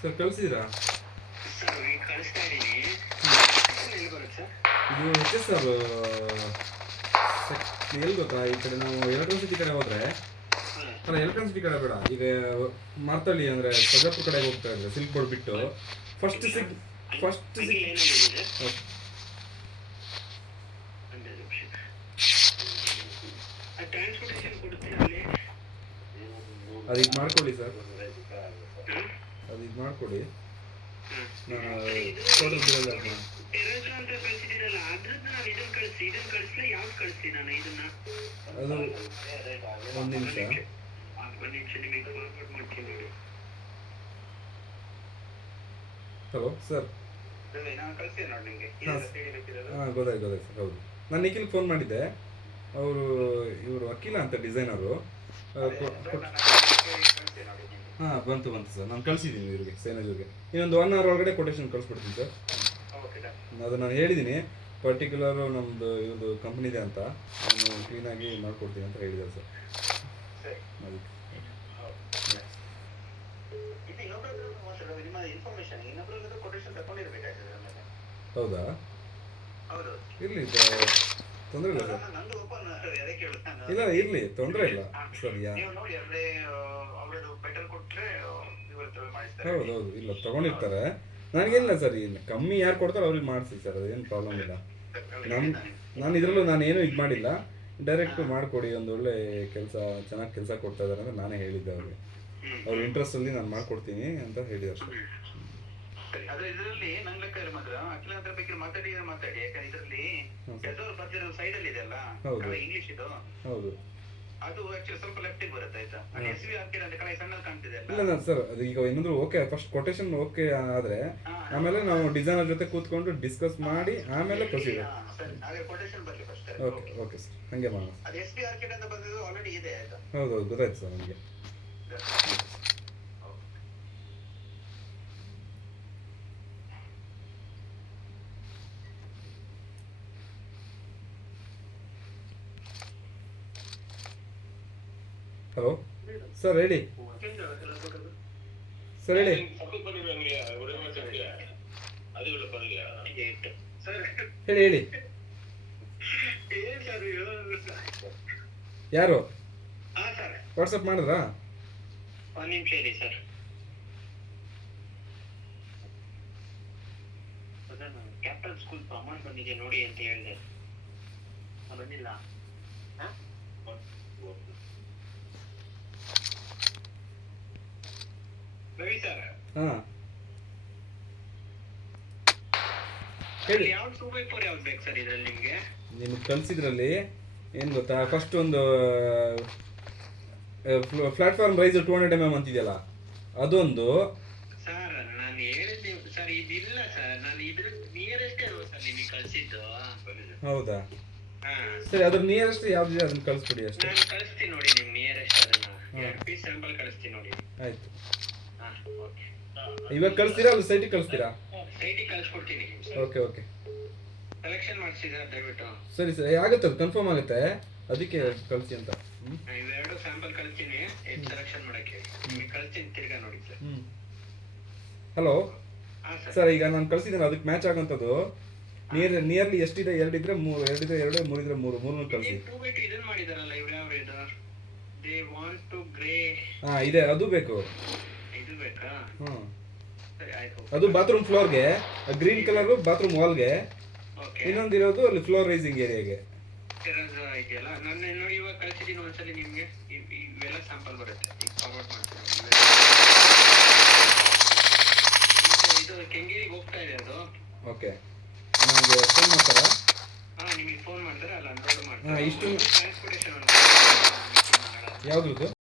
Sir ಕಳಿಸಿದ್ರಾ? Sir ಈಗ ಕಳಿಸ್ತಾ ಇದ್ದೀನಿ. ಎಲ್ಲಿ ಬರುತ್ತೆ ಸರ್? ಇದು ಎಚ್ ಎಸ್ ಸರ್ ಎಲ್ಲಿ ಗೊತ್ತಾ, ಈ ಕಡೆ ನಾವು ಎಲೆಕ್ಟ್ರಿಸಿಟಿ ಕಡೆ ಹೋದ್ರೆ ಅಲ್ಲ, ಎಲೆಕ್ಟ್ರಿಸಿಟಿ ಕಡೆ ಬೇಡ, ಈಗ ಮಾರ್ತಳ್ಳಿ ಅಂದರೆ ಸಜಾಪುರ ಕಡೆ ಹೋಗ್ತಾ ಇದ್ರೆ ಸಿಲ್ಕ್ ಬೋರ್ಡ್ ಬಿಟ್ಟು ಫಸ್ಟ್ ಸಿಗ್ ಟ್ರಾನ್ಸ್ಪೋರ್ಟೇಷನ್ ಕೊಡ್ತೀರಾ ಅಲ್ಲಿ? ಅದು ಇದು ಮಾಡ್ಕೊಳ್ಳಿ ಸರ್, ಅದು ಇದು ಮಾಡ್ಕೊಳ್ಳಿ. ನಾನು ಟೋಟಲ್ ಬಿಲ್ ಎಲ್ಲ ಟೆರೇಸಾ ಅಂತ ಕಳಿಸಿದ್ದೀರಲ್ಲ, ಅದ್ರದ್ದು ನಾನು ಇದನ್ನು ಕಳಿಸ್ಲಾ? ಯಾವ್ದು ಕಳಿಸ್ತೀನಿ ನಾನು ಇದನ್ನ? ಅದು ಒಂದು ನಿಮಿಷ ನಿಮಗೆ ಫಾರ್ವರ್ಡ್ ಮಾಡ್ತೀನಿ ನೋಡಿ. Hello sir. ನಾನು ಕಳಿಸ್ತೀನಿ ನೋಡಿ ನಿಮಗೆ. ಹಾಂ ಗೊತ್ತಾಯ್ತು ಸರ್. ಹೌದು, ನಾನು ನಿಖಿಲ್ ಫೋನ್ ಮಾಡಿದ್ದೆ. ಇವರು ಅಖಿಲ ಅಂತ ಡಿಸೈನರು. ಹಾಂ ಬಂತು ಸರ್, ನಾನು ಕಳಿಸಿದ್ದೀನಿ ಇವ್ರಿಗೆ, ಸೈನಜ್ ಇನ್ನೊಂದು 1 hour ಒಳಗಡೆ ಕೊಟೇಶನ್ ಕಳಿಸ್ಬಿಡ್ತೀನಿ ಸರ್. ಅದು ನಾನು ಹೇಳಿದ್ದೀನಿ, ಪರ್ಟಿಕ್ಯುಲರು ನಮ್ಮದು ಇವ್ರದ್ದು ಕಂಪ್ನಿದೆ ಅಂತ, ನಾನು ಕ್ಲೀನಾಗಿ ಮಾಡಿಕೊಡ್ತೀನಿ ಅಂತ ಹೇಳಿದ್ದಾರೆ ಸರ್. ಹೌದಾ? ಇರಲಿ, ತೊಂದರೆ ಇಲ್ಲ ಸರ್. ಇಲ್ಲ ಇರಲಿ, ತೊಂದರೆ ಇಲ್ಲ ಸರ್. ಹೌದು, ಇಲ್ಲ ತೊಗೊಂಡಿರ್ತಾರೆ. ನನಗೇನಿಲ್ಲ ಸರ್, ಇನ್ನು ಕಮ್ಮಿ ಯಾರು ಕೊಡ್ತಾರೆ ಅವ್ರಿಗೆ ಮಾಡಿಸಿ ಸರ್, ಅದೇನು ಪ್ರಾಬ್ಲಮ್ ಇಲ್ಲ. ನಾನು ಇದರಲ್ಲೂ ನಾನೇನು ಇದು ಮಾಡಿಲ್ಲ, ಡೈರೆಕ್ಟ್ ಮಾಡಿಕೊಡಿ, ಒಂದು ಒಳ್ಳೆ ಕೆಲಸ, ಚೆನ್ನಾಗಿ ಕೆಲಸ ಕೊಡ್ತಾ ಇದ್ದಾರೆ ಅಂತ ನಾನೇ ಹೇಳಿದ್ದೆ ಅವ್ರಿಗೆ. ಅವ್ರ ಇಂಟ್ರೆಸ್ಟಲ್ಲಿ ನಾನು ಮಾಡಿಕೊಡ್ತೀನಿ ಅಂತ ಹೇಳಿದ್ದಾರೆ ಸರ್. ಇದರಲ್ಲಿ ನನ್ನ ಲೆಕ್ಕ ಮಾತ್ರ ಅಖಿಲ ಹತ್ರ ಬೇಕಾದ್ರೆ ಮಾತಾಡಿ, ಯಾಕಂದ್ರೆ ಇದರಲ್ಲಿ ಸೈಡಲ್ಲಿ ಇದೆ ಅಲ್ಲ ಇಂಗ್ಲಿಷ್ ಇದು. ಹೌದು, ಅದು ಆಕ್ಚುಲಿ ಸ್ವಲ್ಪ ಲೆಫ್ಟಿಗೆ ಬರುತ್ತೆ, ಆಯ್ತಾ? ಎಸ್ ವಿ ಹಾಕಿರ ಅಂತ ಕಡೆ ಸಣ್ಣ ಕಾಣ್ತಿದೆ ಅಲ್ಲ. ಇಲ್ಲ ಸರ್, ಅದು ಈಗ ಏನಾದ್ರು ಓಕೆ, ಫಸ್ಟ್ ಕೊಟೇಶನ್ ಓಕೆ ಆದರೆ ಆಮೇಲೆ ನಾವು ಡಿಸೈನರ್ ಜೊತೆ ಕೂತ್ಕೊಂಡು ಡಿಸ್ಕಸ್ ಮಾಡಿ ಆಮೇಲೆ ಪ್ರೊಸೀಡ್. ಕೊಟೇಶನ್ ಬರಲಿ ಫಸ್ಟ್. ಓಕೆ ಸರ್, ಹಾಗೆ ಮಾಡೋಣ. ಅದು ಎಸ್ ವಿ ಆರ್ಕಿಡ್ ಅಂತ ಬಂದಿದ್ದು ಆಲ್ರೆಡಿ ಇದೆ, ಆಯ್ತಾ? ಹೌದು, ಗೊತ್ತಾಯ್ತು ಸರ್ ನನಗೆ. ಹಲೋ ಸರ್, ಹೇಳಿ ಸರ್, ಹೇಳಿ ಹೇಳಿ. ಯಾರು ವಾಟ್ಸಪ್ ಮಾಡಿದ್ರಾ? ಒಂದು ನಿಮಿಷ ಇರಿ ಸರ್. ಕ್ಯಾಪಿಟಲ್ ಸ್ಕೂಲ್ ಅಮೌಂಟ್ ಬಂದಿದೆ ನೋಡಿ ಅಂತ ಹೇಳಿದೆ, ಬಂದಿಲ್ಲ. ರವಿ ಸರ್, ಹಾಂ ಹೇಳಿ. ಯಾವ್ದು 2x4 ಯಾವ್ದು ಬೇಕು ಸರ್ ಇದರಲ್ಲಿ ನಿಮಗೆ? ನಿಮ್ಗೆ ಕಳಿಸಿದ್ರಲ್ಲಿ ಏನು ಗೊತ್ತಾ, ಫಸ್ಟ್ ಒಂದು ಪ್ಲಾಟ್ಫಾರ್ಮ್ ರೈಸ್ 200 mm ಅಂತಿದೆಯಲ್ಲ, ಅದೊಂದು. ಸರ್ ನಾನು ಹೇಳಿದ್ದೆ ಸರ್, ಇದಿಲ್ಲ ಸರ್, ನಾನು ಇದ್ರ ನಿಯರೆಸ್ಟ್ ಸರ್ ನಿಮಗೆ ಕಳಿಸಿದ್ದು. ಹೌದಾ? ಸರಿ, ಅದ್ರ ನಿಯರೆಸ್ಟ್ ಯಾವ್ದಿದೆ ಅದನ್ನ ಕಳಿಸ್ಬಿಡಿ ಅಷ್ಟೇ. ನಾನು ಕಳಿಸ್ತೀನಿ ನೋಡಿ ನಿಮ್ಗೆ ನಿಯರೆಸ್ಟ್, ಅದನ್ನ 2 ಪೀಸ್ ಸ್ಯಾಂಪಲ್ ಕಳಿಸ್ತೀನಿ ನೋಡಿ. ಆಯ್ತು, ಓಕೆ. ಇವಾಗ ಕಳಿಸ್ತೀರಾ ಅಲ್ಲ ಸೈಟಿಗೆ ಕಳಿಸ್ತೀರಾ? ಸೈಟಿಗೆ ಕಳಿಸ್ಕೊಡ್ತೀನಿ. ಓಕೆ ಸೆಲೆಕ್ಷನ್ ಮಾಡಿಸಿದ್ರೆ ದಯವಿಟ್ಟು. ಸರಿ ಆಗುತ್ತೆ, ಅದು ಕನ್ಫರ್ಮ್ ಆಗುತ್ತೆ, ಅದಕ್ಕೆ ಕಳಿಸಿ ಅಂತ. ಇವೆರಡು ಸ್ಯಾಂಪಲ್ ಕಳಿಸ್ತೀನಿ, ಸೆಲೆಕ್ಷನ್ ಮಾಡಕ್ಕೆ ಕಳಿಸ್ತೀನಿ, ತಿರ್ಗಾ ನೋಡಿ ಸರ್. ಹಲೋ ಸರ್, ಈಗ ನಾನು ಕಳಿಸಿದ್ದೇನೆ, ಅದಕ್ಕೆ ಮ್ಯಾಚ್ ಆಗೋಂಥದ್ದು ನಿಯರ್ಲಿ ಎಷ್ಟಿದೆ? 2 ಇದ್ರೆ 3, 2 ಇದ್ರೆ 2, 3 ಇದ್ರೆ 3, 3 ಕಳಿಸಿ. ಇದನ್ನ ಮಾಡಿದಾರಲ್ಲ ಇವ್ರು, ಯಾವ ಇದು? They want to grey. ಹಾಂ ಇದೆ, ಅದು ಬೇಕು. ಇದು ಬೇಕಾ? ಹಾಂ ಸರಿ ಆಯ್ತು. ಅದು ಬಾತ್ರೂಮ್ ಫ್ಲೋರ್ಗೆ, ಗ್ರೀನ್ ಕಲರು ಬಾತ್ರೂಮ್ ವಾಲ್ಗೆ, ಇನ್ನೊಂದಿರೋದು ಅಲ್ಲಿ ಫ್ಲೋರ್ ರೈಸಿಂಗ್ ಏರಿಯಾಗೆ. ಟೆರೇಸ್ ಇದೆಯಲ್ಲ, ನಾನು ನೋಡಿ ಇವಾಗ ಕಳಿಸಿದ್ದೀನಿ ಒಂದ್ಸಲಿ ನಿಮಗೆ, ಇವೆಲ್ಲ ಸ್ಯಾಂಪಲ್ ಬರುತ್ತೆ, ಈಗ ಫಾರ್ವರ್ಡ್ ಮಾಡ್ತೀನಿ. ಇದು ಕೆಂಗೇರಿಗೆ ಹೋಗ್ತಾ ಇದೆ ಅದು. ಓಕೆ, ನನಗೆ ಫೋನ್ ಮಾಡ್ತಾರಾ? ಹಾಂ, ನಿಮಗೆ ಫೋನ್ ಮಾಡ್ತಾರೆ, ಅಲ್ಲಿ ಅನ್ಲೋಡ್ ಮಾಡ್ತಾರೆ. ಹಾಂ, ಇಷ್ಟು ಟ್ರಾನ್ಸ್ಪೋರ್ಟೇಷನ್ ಯಾವ್ದು?